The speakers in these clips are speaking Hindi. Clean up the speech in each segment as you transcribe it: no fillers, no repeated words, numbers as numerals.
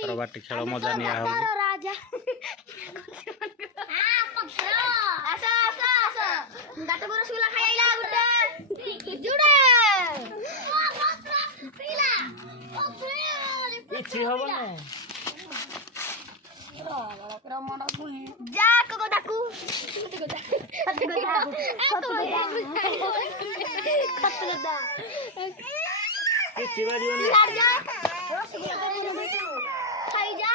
गातर बाटी खेल मजा निया हो राजा आसा आसा आसा दात बरो सुला खाइला गुटे जुडे पीला इछि होबो ने जा को दाकू इछि बाजियो ने जा खाई जा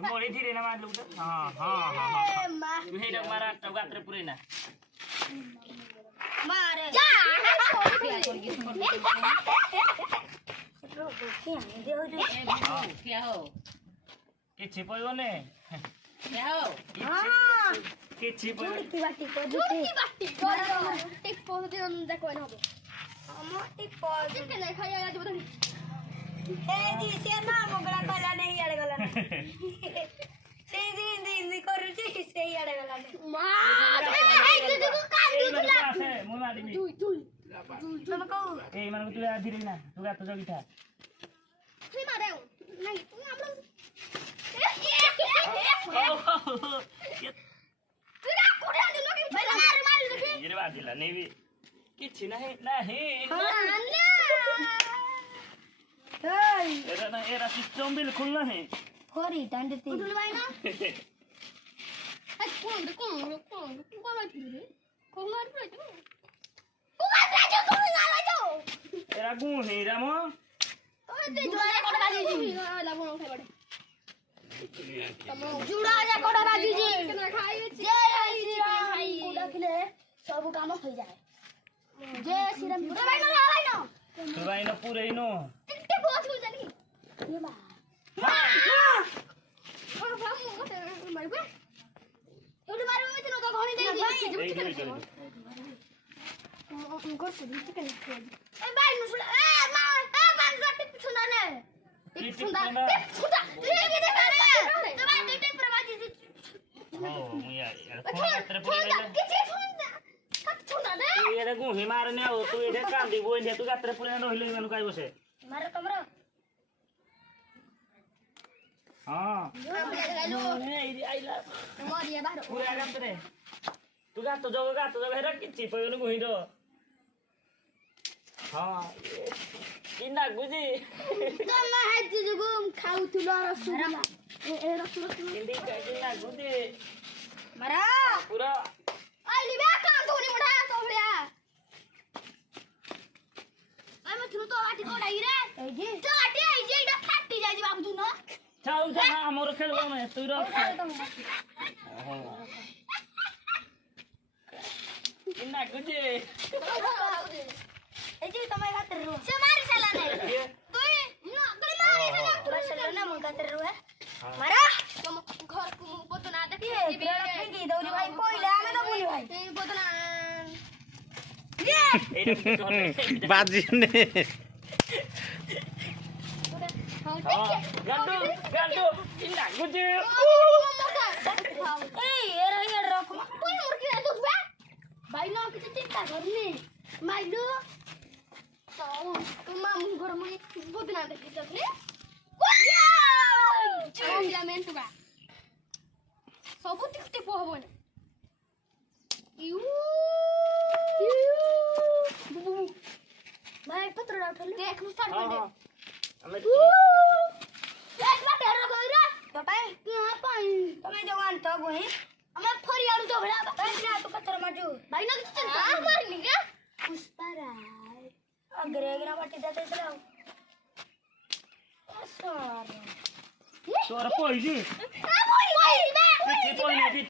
मोरी धीरे ना मार लुक हां हां हां तू हे मारा गातर पुरे ना मारे जा क्या हो किछि पइबो ने क्या हो हां किछि पइबो बाटी टिक पो दे जा कोन होबो हम टिक पो के नहीं खाया आज बता ए जी से ना मोगला कला नहीं आड़े गला से दिन करूची से आड़े गला मां ए तू काट दूला मु मारी मी तुम को ए मन तू धीरे ना तू गात जगी था तुई मारे नहीं तू हम लोग तू ना कोड़े दिनो के मार देखे ये बात दिला नहीं भी किछि नहीं नहीं एरा ना एरा सिस्टम बिल्कुल नहीं होरी डंडती उठल भाई ना कौन मार रे कौन मार रे तू ना लाजो एरा गु नहीं रामो तो ते जोरे कोड बाजी जी लाबो खाइ बडे जुड़ा जा कोड बाजी जी खाइ जय श्री राम कोड खिले सब काम हो जाए जय श्री राम भाई ना तू भाई ना पूरे नो टिक बहुत हो जानी ये बा और हम मार बे तो मारो में तो तो घणी दे दी उनको सुधी चिकन ए भाई मुसला ए मां टिप सुना ने टिप सुना ये के दे रे तो भाई टिप प्रवाजी हो मुया फोन गातर पुरे किछि सुनदा कत सुना दे ये गु ही मारने हो तू एडे कांदी बोइले तू गातर पुरे रहिले मेनू काय बसे मारो कमरा हां ए आइला मरिया बाहर पूरा गातरे तू गात जग हेरा किछि पयन गु हिरो हां इना गुजी तमा हाज जुगुम खाउथुलो रसगुल्ला ए रसगुल्ला हिंदी का इना गुजी मारा पूरा आइली बे का तोनी मुडा तोबड़िया आई म थुनो तो आटी कोडाई रे ए जी तो आटी आई जे इडा फाटी जाई बाबू जुनो चाउ जा हमर खेलबो में तू रख इना गुजी ए जी तमे गातर रो से मारी साला ने तू नो गले मारी साला पूरा साला ना मन गातर रो है मारा तुम घर को बतना देखी की दौरी भाई पहिले आमे तो बोली भाई बतना ये बाजी ने गंडू इना गुजी ए ये रख कोई मुर्गी ना तू बे भाई ना किसी चिंता करनी माइलो तो मामू घर में बदना देखी सकले चोंगला में तुगा सब टिकटे पोहबो ना यू भाई पत्र उठले देख मुसार कर दे हमें एक बार ढेर गइरा तो भाई यहां पाई तमे जवान तो गोही हमें फरियालू तो बड़ा ना तो पत्थर माजू भाई ना किसी चिंता मारनी क्या पुष्पराज अग्रेगरा बाटी देते चलाओ सर तोरा पहिले आ बोली बे पहिले